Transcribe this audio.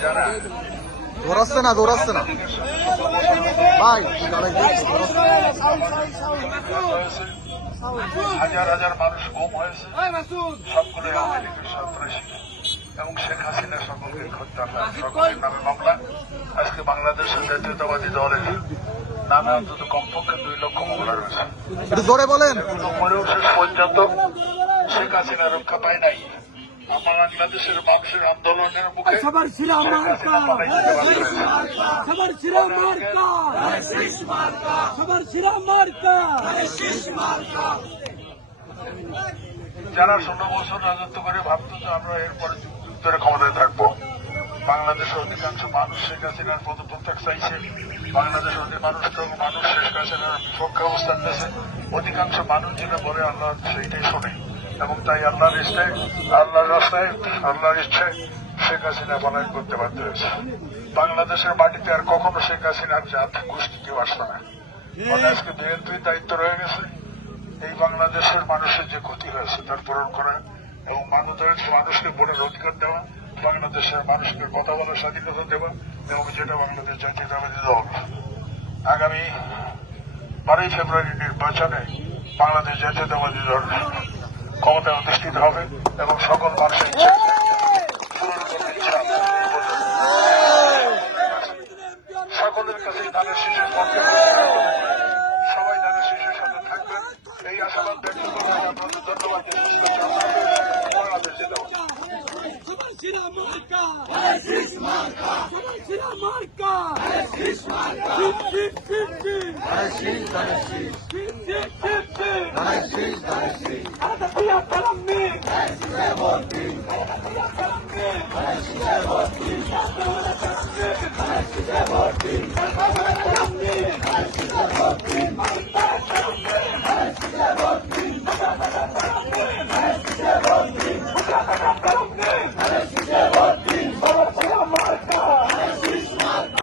যারা দৌড়াচ্ছে না ভাই, হাজার হাজার মানুষ গুম হয়েছে, সবগুলোই আওয়ামী লীগের সন্ত্রাসী এবং শেখ হাসিনা সকলকে হত্যা সকলের নামে মামলা। আজকে বাংলাদেশের জাতীয়তাবাদী দলের নামে অন্তত কমপক্ষে 2 লক্ষ মামলা রয়েছে। একটু জোরে বলেন। মরেও শেষ পর্যন্ত শেখ হাসিনা রক্ষা পায় নাই। বাংলাদেশের মানুষের আন্দোলনের মুখে যারা 16 বছর রাজত্ব করে ভাবত যে আমরা এরপরে যুগ যুগ ধরে ক্ষমতায় থাকবো, বাংলাদেশের অধিকাংশ মানুষ শেখ হাসিনার পদত্যাগ চাইছে। বাংলাদেশের মানুষ শেখ হাসিনার বিপক্ষে অবস্থান নিয়েছে। অধিকাংশ মানুষ যেটা বলে আল্লাহ সেইটাই শোনে এবং তাই আল্লাহর ইচ্ছায় শেখ হাসিনা পলায়ন করতে বাধ্য হয়েছে। বাংলাদেশের মাটিতে আর কখনো শেখ হাসিনার জাত গোষ্ঠী কেউ আসবে না। আজকে বিএনপির দায়িত্ব রয়ে গেছে এই বাংলাদেশের মানুষের যে ক্ষতি হয়েছে তার পূরণ করা এবং মানুষকে ভোটের অধিকার দেওয়া, বাংলাদেশের মানুষকে কথা বলার স্বাধীনতা দেওয়া এবং যেটা বাংলাদেশ জাতীয়তাবাদী দল আগামী 12ই ফেব্রুয়ারি নির্বাচনে বাংলাদেশ জাতীয়তাবাদী দল ক্ষমতায় অধিষ্ঠিত হবে এবং সকল মানুষের ইচ্ছা সকলের কাছে ধানের শীষের পক্ষে সবাই ধানের শীষের সাথে থাকবেন এই আশাবাদ ব্যক্ত করে আপনাদের ধন্যবাদ। বাংলাদেশ জিন্দাবাদ।